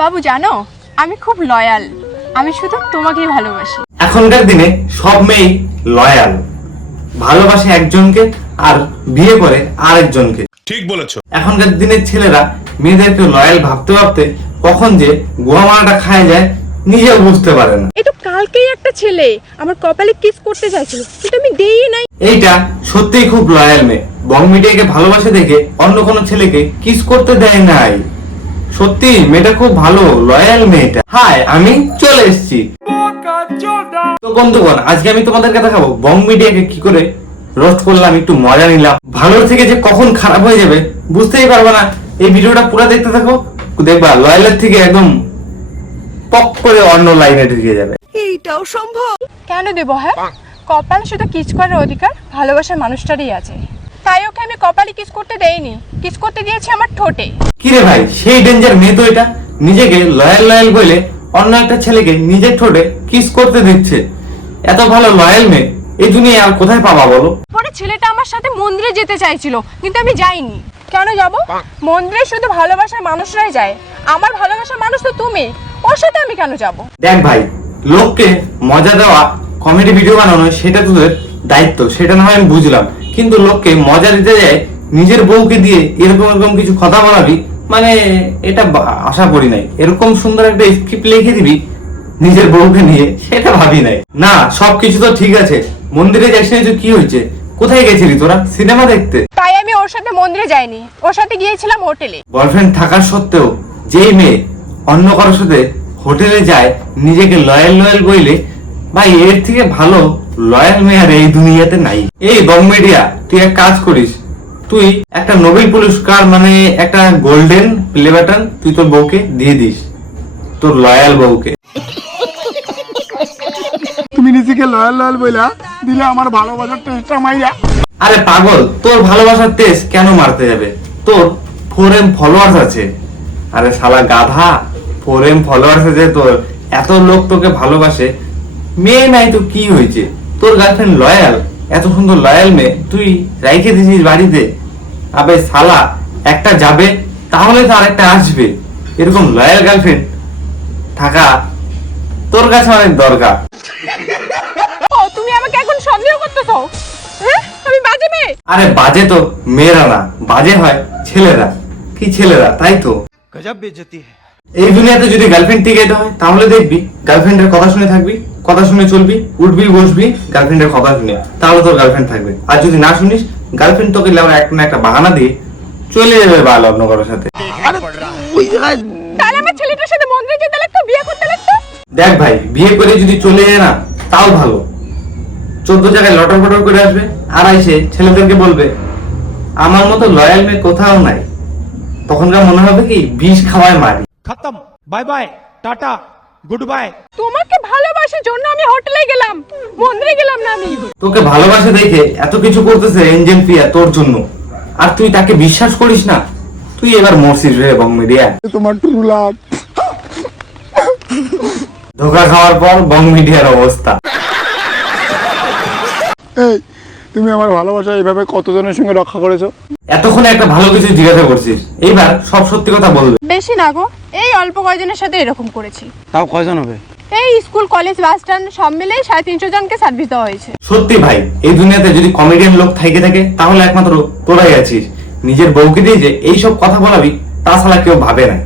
বাবু জানো আমি খুব লয়াল, আমি শুধু তোমাকেই ভালোবাসি। এখনকার দিনে সব মেয়ে লয়াল, ভালোবাসে একজনকে আর বিয়ে করে আরেকজনকে। ঠিক বলেছো। এখনকার দিনের ছেলেরা মেয়েদেরকে লয়াল ভাবতে ভাবতে কখন যে গোয়ামারাটা খায় যায় নিজেও বুঝতে পারে না। এই তো কালকেই একটা ছেলে আমার কপালে কিস করতে চাইছিল, কিন্তু আমি দেই নাই। এইটা সত্যিই খুব লয়াল মেয়ে, বং মিডিয়াকে ভালোবাসে দেখে অন্য কোনো ছেলেকে কিস করতে দেয় নাই। সত্যি মেয়েটা খুব ভালো লয়াল মেয়েটা। হাই, আমি চলে এসেছি। তো বন্ধুগণ, আজকে আমি তোমাদেরকে দেখাবো বং মিডিয়াকে কি করে রোস্ট করলাম, একটু মজা নিলাম। ভালোর থেকে যে কখন খারাপ হয়ে যাবে বুঝতেই পারবে না। এই ভিডিওটা পুরো দেখতে থাকো, দেখবা লয়ালের থেকে একদম পক করে অন্য লাইনে ঢুকে যাবে। এইটাও সম্ভব? কেন দেবো? হ্যাঁ, কপাল শুধু কিস করার অধিকার ভালোবাসার মানুষটারই আছে, তাই ওকে আমি কপালে কিস করতে দেইনি, কিস করতে দিয়েছি আমার ঠোঁটে। কিরে ভাই, সেই ডেঞ্জার মেয়ে তো এটা, নিজেকে লয়াল লয়াল বলে অন্য একটা ছেলেকে নিজের ঠোঁটে কিস করতে দিচ্ছে। এত ভালো লয়াল মেয়ে এই দুনিয়ায় আর কোথায় পাবা বলো? পরে ছেলেটা আমার সাথে মন্দিরে যেতে চাইছিল, কিন্তু আমি যাইনি। কেন যাব? মন্দিরে শুধু ভালোবাসার মানুষরাই যায়, আমার ভালোবাসার মানুষ তো তুমি, ওর সাথে আমি কেন যাব? দেখ ভাই, লোককে মজা দেওয়া, কমেডি ভিডিও বানানো সেটা তোদের দায়িত্ব, সেটা না হয় আমি বুঝলাম, কিন্তু লোককে মজা দিতে যায় নিজের বউকে দিয়ে এরকম এরকম কিছু কথা বলাবি, মানে এটা আশা করি নাই। এরকম সুন্দর একটা স্ক্রিপ্ট লিখে দিবি নিজের বউকে নিয়ে, সেটা ভাবি নাই। না, সবকিছু তো ঠিক আছে, মন্দিরে যাস না, কি হয়েছে? কোথায় গেছিলি তোরা? সিনেমা দেখতে? তাই আমি ওর সাথে মন্দিরে যাইনি, ওর সাথে গিয়েছিলাম হোটেলে। বয়ফ্রেন্ড থাকার সত্ত্বেও যেই মেয়ে অন্য কারোর সাথে হোটেলে যায় নিজেকে লয়াল লয়াল বইলে, ভাই এর থেকে ভালো লয়াল মেয়ে আর এই দুনিয়াতে নাই। এই বং মিডিয়া, তুই এক কাজ করিস, তুই একটা নোবেল পুরস্কার মানে একটা গোল্ডেন প্লে বাটন তুই তোর বউকে দিয়ে দিস, তোর লয়াল বউকে। তুমি নিজেকে লয়াল লয়াল বইলা দিলে আমার ভালোবাসার টেস্টটা মাইরা। আরে পাগল, তোর ভালোবাসার টেস্ট কেন মারতে যাবে? তোর 4M ফলোয়ার্স আছে। আরে শালা গাধা, 4M ফলোয়ার্স আছে তোর, এত লোক তোকে ভালোবাসে, মেয়ে নাই তো কি হয়েছে? তোর গার্লফ্রেন্ড লয়াল, এত সুন্দর লয়াল মেয়ে তুই রাইখে দিছিস বাড়িতে। আবে শালা, একটা যাবে তাহলে তো আরেকটা আসবে, এরকম লয়াল গার্লফ্রেন্ড থাকা তোর কাছে অনেক দরকার। ও, তুমি আমাকে এখন সন্দেহ করতেছো? হ্যাঁ, আমি বাজে মেয়ে? আরে বাজে তো মেয়েরা না, বাজে হয় ছেলেরা। কি ছেলেরা, তাই তো। গজব বেইজ্জতি है। এই দুনিয়াতে যদি গার্লফ্রেন্ড টিকাইতে হয় তাহলে দেখবি গার্লফ্রেন্ডের কথা শুনে থাকবি, কথা শুনে চলবি, উঠবি বসবি গার্লফ্রেন্ডের কথা শুনে, তাহলে তোর গার্লফ্রেন্ড থাকবে। আর যদি না শুনিস, গার্লফ্রেন্ড তোকে একটা না একটা বাহানা দিয়ে চলে যাবে বা লগ্ন করার সাথে। তাহলে আমার ছেলেটার সাথে মন্দিরে যেতে লাগতো, বিয়ে করতে লাগতো। দেখ ভাই, বিয়ে করে যদি চলে যায় না তাও ভালো, 14 জায়গায় লটর ফটর করে আসবে, আর এসে ছেলেদেরকে বলবে আমার মতো লয়াল মেয়ে কোথাও নাই। তখনকার মনে হবে কি বিষ খাওয়ায় মারি। खत्म, bye bye, tata, good bye. তোমাকে ভালোবাসার জন্য আমি হোটেলে গেলাম, মন্দিরে গেলাম না। আমি তোকে ভালোবাসে দেখে এত কিছু করতেছে এঞ্জেল প্রিয়া তোর জন্য, আর তুই তাকে বিশ্বাস করিস না? তুই এবার মরছিস রে বং মিডিয়া। তোমার ট্রু লাভ। ধোকা খাওয়ার পর বং মিডিয়ার অবস্থা। এই, তুমি আমার ভালোবাসা এইভাবে কতজনের সঙ্গে রক্ষা করেছো? এতক্ষণে একটা ভালো কিছু জিজ্ঞাসা করছিস, এইবার সব সত্যি কথা বলবে। বেশি না গো, এই অল্প কয়জনের সাথে এরকম করেছি। তাও কয়জন হবে? এই স্কুল কলেজ বাস স্ট্যান্ড সব মিলেই 350 জনকে সার্ভিস দেওয়া হয়েছে। সত্যি ভাই, এই দুনিয়াতে যদি কমেডিয়ান লোক থেকে থাকে তাহলে একমাত্র তোরাই আছিস। নিজের বউকে দিয়ে যে এইসব কথা বলাবি তাছাড়া কেউ ভাবে না।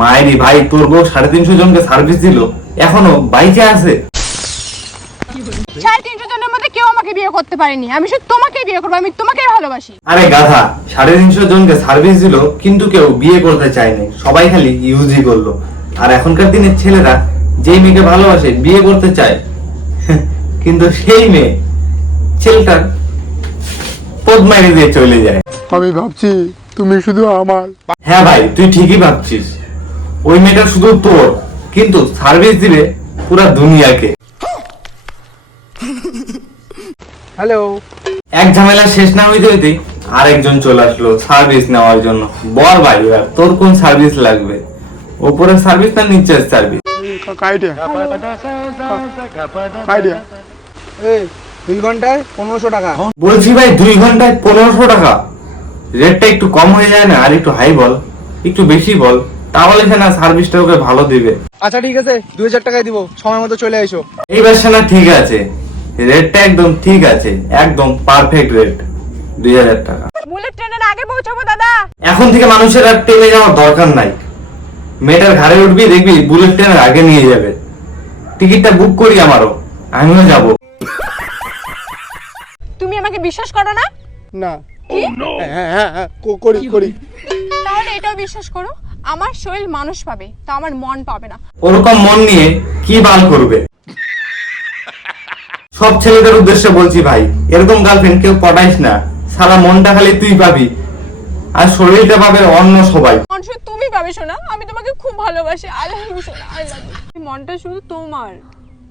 মায়েরি ভাই, তোর বউ 350 জনকে সার্ভিস দিল, এখনো বাইচে আছে। 350 জনের মধ্যে কেউ আমাকে বিয়ে করতে পারেনি, আমি শুধু তোমাকেই বিয়ে করবো, আমি তোমাকেই ভালোবাসি। আরে গাধা, 350 জনকে সার্ভিস দিল কিন্তু কেউ বিয়ে করতে চায়নি, সবাই খালি ইউজই করলো। আর এখনকার দিনের ছেলেরা যেই মেয়েকে ভালোবাসে বিয়ে করতে চায়, কিন্তু সেই মেয়ে ছেলেটার পদ মাইরে দিয়ে চলে যায়। আমি ভাবছি তুমি শুধু আমার। হ্যাঁ ভাই, তুই ঠিকই ভাবছিস, ওই মেয়েটা শুধু তোর, কিন্তু সার্ভিস দিবে পুরা দুনিয়াকে। হ্যালো। এক ঝামেলা শেষ না হইতে হইতে আরেকজন চলে আসলো সার্ভিস নেওয়ার জন্য। বল ভাই, এবার তোর কোন সার্ভিস লাগবে? উপরের সার্ভিস না নিচের সার্ভিস? Idea idea. এই 2 ঘন্টায় 1500 টাকা। বলছি ভাই, 2 ঘন্টায় 1500 টাকা? রেটটা একটু কম হয়ে যায় না? আর একটু হাই বল। একটু বেশি বল, তাহলে সে না সার্ভিসটা ওকে ভালো দিবে। আচ্ছা ঠিক আছে 2000 টাকায় দিব, সময় মতো চলে এসো। এইবার সে না ঠিক আছে, রেটটা একদম ঠিক আছে, একদম পারফেক্ট রেট, 2000 টাকা। বুলেট ট্রেনের আগে পৌঁছাবো দাদা। এখন থেকে মানুষের আর ট্রেনে যাওয়ার দরকার নাই, মেয়েটার ঘাড়ে উঠবি, দেখবি বুলেট ট্রেনের আগে নিয়ে যাবে। টিকিটটা বুক করি আমারও, আমিও যাব। তুমি আমাকে বিশ্বাস করো না? না হ্যাঁ হ্যাঁ হ্যাঁ করি করি। তাহলে এটাও বিশ্বাস করো, আমার শরীর মানুষ পাবে, তা আমার মন পাবে না। ওরকম মন নিয়ে কি বাল করবে? সব ছেলেদের উদ্দেশ্যে বলছি ভাই, এরকম গার্লফ্রেন্ড কেউ পটাইস না, সারা মনটা খালি তুই পাবি আর শরীরটা পাবে অন্য সবাই। মন শুধু তুমি পাবে শোনা, আমি তোমাকে খুব ভালোবাসি। আই লাভ ইউ সোনা, আই লাভ ইউ। মনটা শুধু তোমার।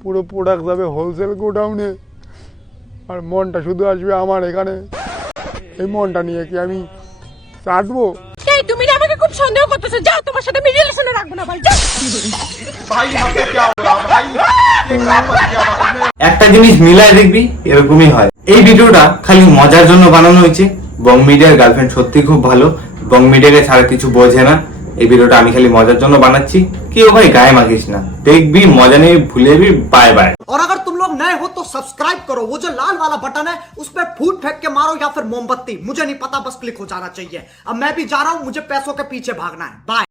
পুরো প্রোডাক্ট যাবে হোলসেল গোডাউনে, আর মনটা শুধু আসবে আমার এখানে। এই মনটা নিয়ে কি আমি চাটবো? এই তুমি না আমাকে খুব সন্দেহ করতেছো, যাও তোমার সাথে আমি রিলেশনে রাখবো না ভাই, যাও। একটা জিনিস মিলায় দেখবি এরকমই হয়। এই ভিডিওটা খালি মজার জন্য বানানো হয়েছে। বং মিডিয়ার গার্লফ্রেন্ড সত্যি খুব ভালো, বং মিডিয়াকে ছাড়া কিছু বোঝে না। এই ভিডিওটা আমি খালি মজার জন্য বানাচ্ছি, কেউ ভাই গায়ে মাখিস না, দেখবি মজা নিয়ে ভুলে যাবি। Bye bye. और अगर तुम लोग नए हो तो सब्सक्राइब करो, वो जो लाल वाला बटन है उस पर फूट फेंक के मारो या फिर मोमबत्ती, मुझे नहीं पता, बस क्लिक हो जाना चाहिए। अब मैं भी जा रहा हूं, मुझे पैसों के पीछे भागना है। बाय।